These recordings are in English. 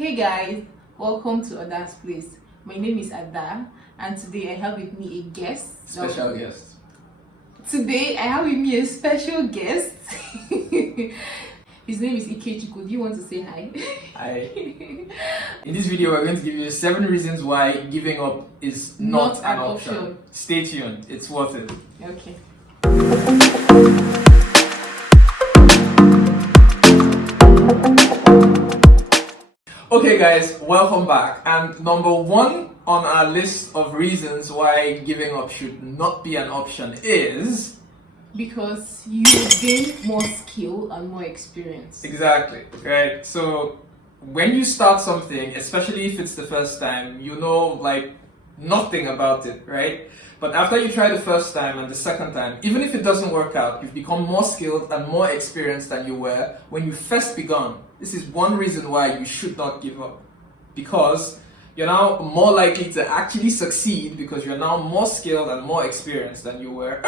Hey guys, welcome to Adaz Place. My name is Adaz, and today I have with me a guest. Special guest. Today I have with me a special guest. His name is Ikechukwu. Do you want to say hi? Hi. In this video, we're going to give you 7 reasons why giving up is not an option. Stay tuned. It's worth it. Okay. Okay guys, welcome back. And number 1 on our list of reasons why giving up should not be an option is... because you gain more skill and more experience. Exactly, right? So when you start something, especially if it's the first time, you know like nothing about it, right? But after you try the first time and the second time, even if it doesn't work out, you've become more skilled and more experienced than you were when you first began. This is one reason why you should not give up. Because you're now more likely to actually succeed because you're now more skilled and more experienced than you were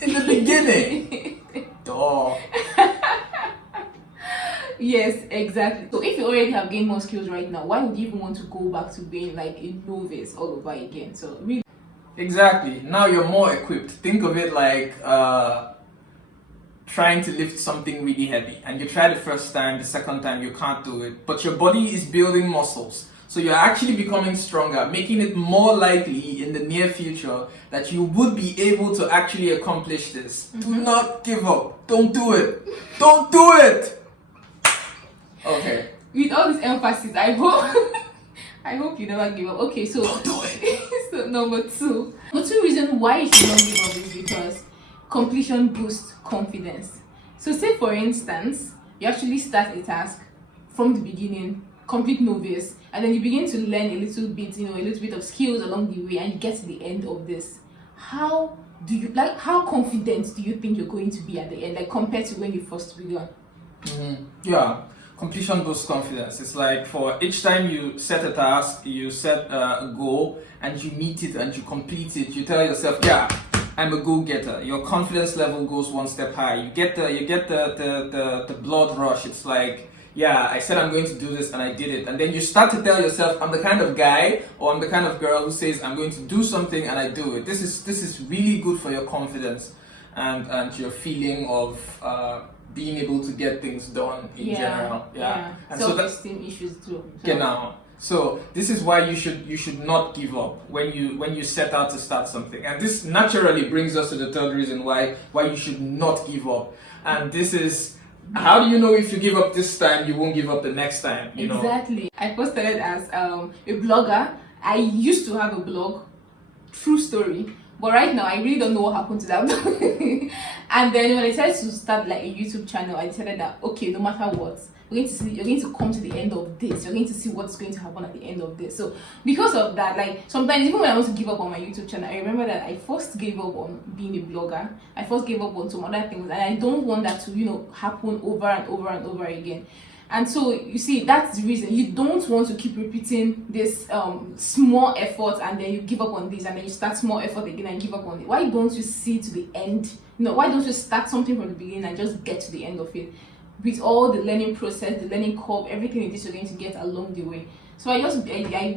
in the beginning. Duh. Yes, exactly. So if you already have gained more skills right now, why would you even want to go back to being like a novice all over again? So really, exactly. Now you're more equipped. Think of it like trying to lift something really heavy, and you try the first time, the second time you can't do it, but your body is building muscles. So you're actually becoming stronger, making it more likely in the near future that you would be able to actually accomplish this. Do not give up. Don't do it. Don't do it. Okay. with all this emphasis, I hope you never give up. Okay, so Don't do it. so number two reason why you should not give up is because completion boosts confidence. So say for instance, you actually start a task from the beginning, complete novice, and then you begin to learn a little bit of skills along the way, and you get to the end of this. How confident do you think you're going to be at the end, like compared to when you first began? Yeah, completion boosts confidence. It's like for each time you set a task, you set a goal, and you meet it and you complete it, you tell yourself, yeah, I'm a go-getter. Your confidence level goes one step higher. You get the blood rush. It's like, yeah, I said I'm going to do this and I did it. And then you start to tell yourself, I'm the kind of guy or I'm the kind of girl who says I'm going to do something and I do it. This is really good for your confidence and your feeling of being able to get things done in general. Yeah. And self-esteem issues too. Genau. So this is why you should not give up when you set out to start something. And this naturally brings us to the third reason why you should not give up. And this is, how do you know if you give up this time, you won't give up the next time? Exactly. I posted it as a blogger. I used to have a blog, true story. But right now, I really don't know what happened to that. And then when I decided to start like a YouTube channel, I decided that, okay, no matter what, you're going to come to the end of this. You're going to see what's going to happen at the end of this. So because of that, like sometimes even when I want to give up on my YouTube channel, I remember that I first gave up on being a blogger. I first gave up on some other things, and I don't want that to, happen over and over and over again. And so you see, that's the reason you don't want to keep repeating this small effort, and then you give up on this, and then you start small effort again and give up on it. Why don't you see to the end? Why don't you start something from the beginning and just get to the end of it? With all the learning process, the learning curve, everything it is you're going to get along the way. So I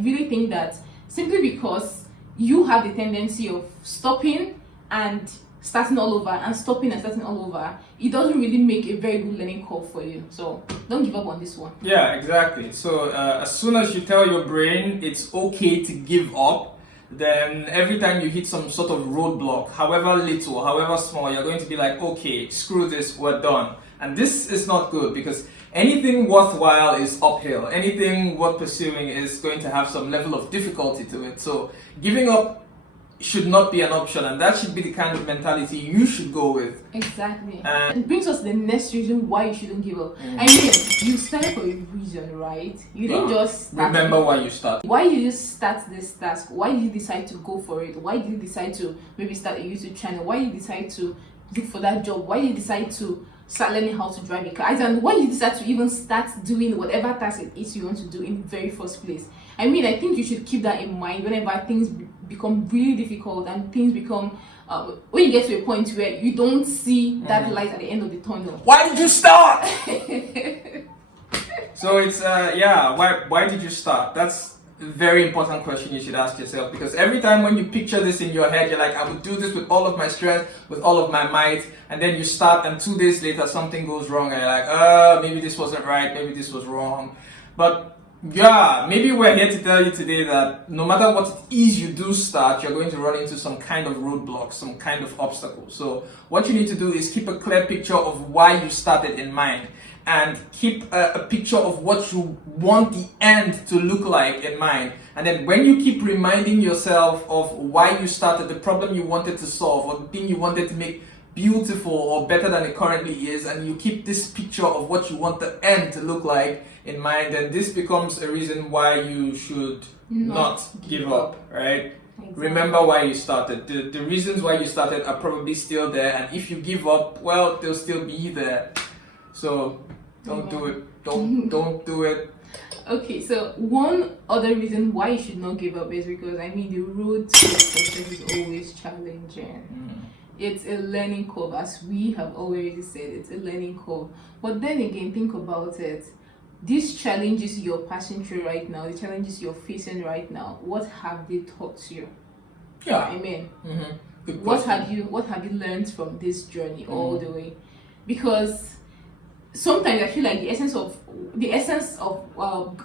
really think that simply because you have the tendency of stopping and starting all over and stopping and starting all over, it doesn't really make a very good learning curve for you. So don't give up on this one. Yeah, exactly. So as soon as you tell your brain it's okay to give up, then every time you hit some sort of roadblock, however little, however small, you're going to be like, okay, screw this, we're done. And this is not good, because anything worthwhile is uphill. Anything worth pursuing is going to have some level of difficulty to it. So giving up should not be an option, and that should be the kind of mentality you should go with. Exactly. It brings us to the next reason why you shouldn't give up. I mean, you started for a reason, right? You didn't just start. Remember why you started. Why did you start this task? Why did you decide to go for it? Why did you decide to maybe start a YouTube channel? Why did you decide to look for that job? Why did you decide to start learning how to drive a car? And why did you decide to even start doing whatever task it is you want to do in the very first place? I mean, I think you should keep that in mind whenever things become really difficult and things become when you get to a point where you don't see that light at the end of the tunnel. Why did you start? So it's yeah. Why did you start? That's a very important question you should ask yourself, because every time when you picture this in your head, you're like, I would do this with all of my strength, with all of my might, and then you start, and 2 days later something goes wrong, and you're like, maybe this wasn't right, maybe this was wrong. But yeah, maybe we're here to tell you today that no matter what it is you do start, you're going to run into some kind of roadblock, some kind of obstacle. So what you need to do is keep a clear picture of why you started in mind, and keep a picture of what you want the end to look like in mind. And then when you keep reminding yourself of why you started, the problem you wanted to solve, or the thing you wanted to make beautiful or better than it currently is, and you keep this picture of what you want the end to look like in mind, then this becomes a reason why you should not give up, right? Exactly. Remember why you started. The reasons why you started are probably still there, and if you give up, well, they'll still be there. So don't do it. Don't do it. Okay, so one other reason why you should not give up is because, I mean, the road to success is always challenging. It's a learning curve, as we have already said. It's a learning curve. But then again, think about it. These challenges you're passing through right now, the challenges you're facing right now, what have they taught you? Yeah. I mean, what have you learned from this journey all the way? Because sometimes I feel like the essence of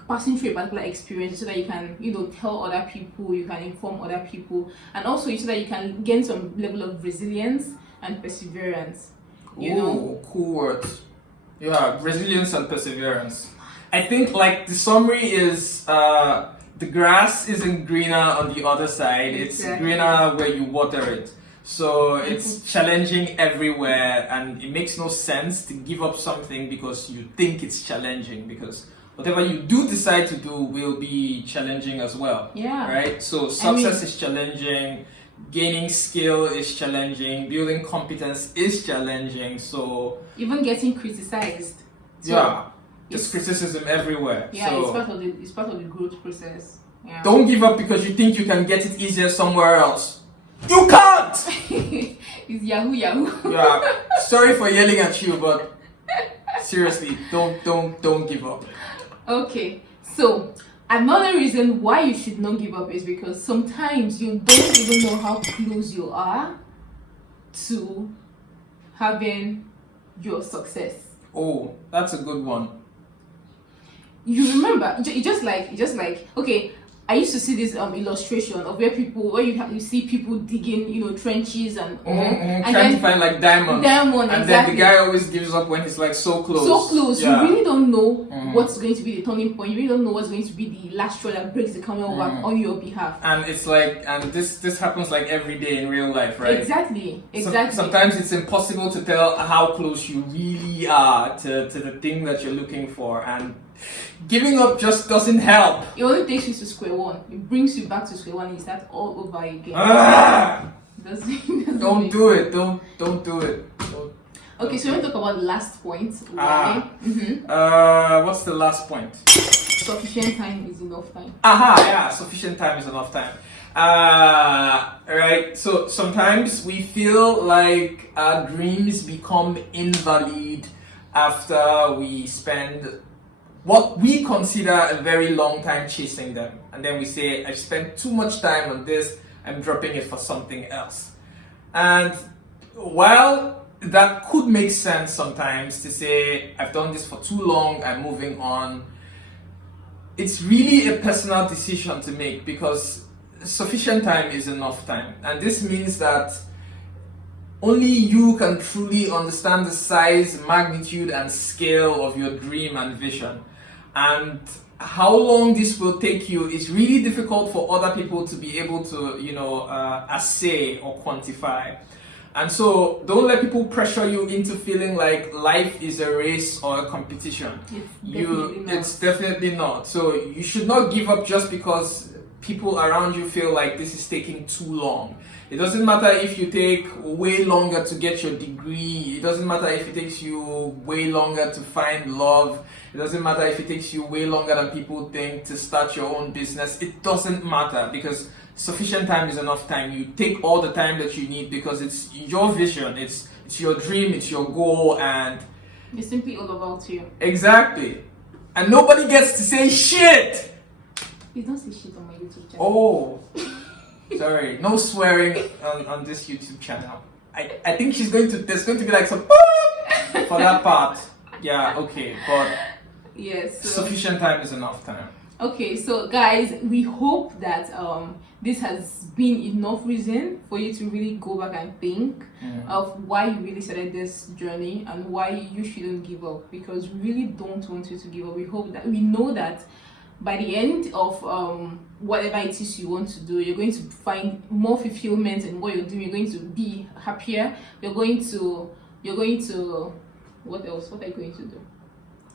passing through a particular experience, so that you can, tell other people, you can inform other people, and also so that you can gain some level of resilience and perseverance. Cool words. Yeah, resilience and perseverance. I think like the summary is the grass isn't greener on the other side. It's greener where you water it. So it's challenging everywhere, and it makes no sense to give up something because you think it's challenging, because whatever you do decide to do will be challenging as well. Yeah. Right? So success is challenging, gaining skill is challenging, building competence is challenging. So even getting criticized. There's criticism everywhere. Yeah, so it's part of the growth process. Yeah. Don't give up because you think you can get it easier somewhere else. You can't! It's Yahoo. Yeah, sorry for yelling at you, but seriously, don't give up. Okay, so another reason why you should not give up is because sometimes you don't even know how close you are to having your success. Oh, that's a good one. You remember, you just like okay, I used to see this illustration of where you see people digging, trenches and all, and trying to find like diamonds. And exactly. Then the guy always gives up when he's like so close. So close. Yeah. You really don't know what's going to be the turning point. You really don't know what's going to be the last straw that breaks the camel back on your behalf. And it's like, and this happens like every day in real life, right? Exactly. Sometimes it's impossible to tell how close you really are to the thing that you're looking for, and giving up just doesn't help. It only takes you to square one. It brings you back to square one and you start all over again. Don't do it. Don't do it. Okay, so we want to talk about the last point. What's the last point? Sufficient time is enough time. Yeah, sufficient time is enough time. Right, so sometimes we feel like our dreams become invalid after we spend what we consider a very long time chasing them, and then we say, I've spent too much time on this, I'm dropping it for something else. And while that could make sense sometimes to say, I've done this for too long, I'm moving on, it's really a personal decision to make, because sufficient time is enough time. And this means that only you can truly understand the size, magnitude, and scale of your dream and vision. And how long this will take you is really difficult for other people to be able to, assay or quantify. And so don't let people pressure you into feeling like life is a race or a competition. It's definitely not. So you should not give up just because people around you feel like this is taking too long. It doesn't matter if you take way longer to get your degree. It doesn't matter if it takes you way longer to find love. It doesn't matter if it takes you way longer than people think to start your own business. It doesn't matter, because sufficient time is enough time. You take all the time that you need because it's your vision, it's your dream, it's your goal, and it's simply all about you. Exactly. and nobody gets to say shit. You don't say shit on my YouTube channel. Oh, sorry, no swearing on this YouTube channel. I think there's going to be like some for that part. Yeah, okay, but Yes. sufficient time is enough time. Okay, so guys, we hope that this has been enough reason for you to really go back and think of why you really started this journey and why you shouldn't give up, because we really don't want you to give up. We know that by the end of whatever it is you want to do, you're going to find more fulfillment in what you're doing. You're going to be happier. You're going to what else? What are you going to do?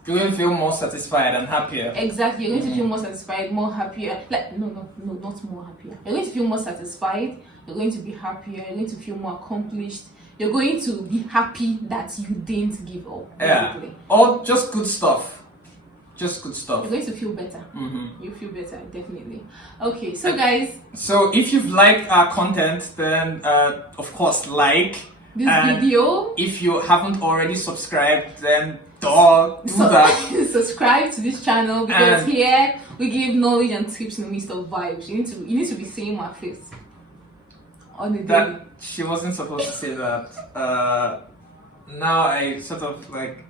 You're going to feel more satisfied and happier. Exactly, you're going to feel more satisfied, more happier. Like no, not more happier. You're going to feel more satisfied. You're going to be happier. You're going to feel more accomplished. You're going to be happy that you didn't give up. Yeah, Basically. or just good stuff. Just good stuff. You're going to feel better. You feel better, definitely. Okay, so guys, So if you've liked our content, then of course like this and video. If you haven't already subscribed, then do that. Subscribe to this channel, because And- here we give knowledge and tips in the midst of vibes. You need to be seeing my face on the daily. That she wasn't supposed to say that. Now I sort of like.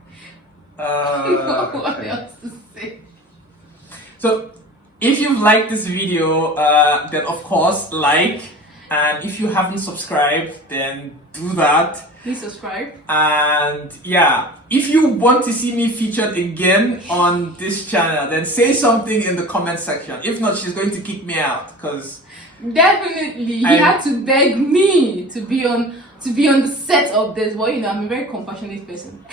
What Okay. else to say? So if you've liked this video, then of course like, and if you haven't subscribed, then do that. Please subscribe. And yeah, if you want to see me featured again on this channel, then say something in the comment section. If not, she's going to kick me out, because Definitely, he had to beg me to be on the set of this. Well, I'm a very compassionate person.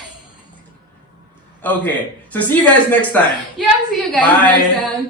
okay. So see you guys next time. Yeah, see you guys Bye. next time.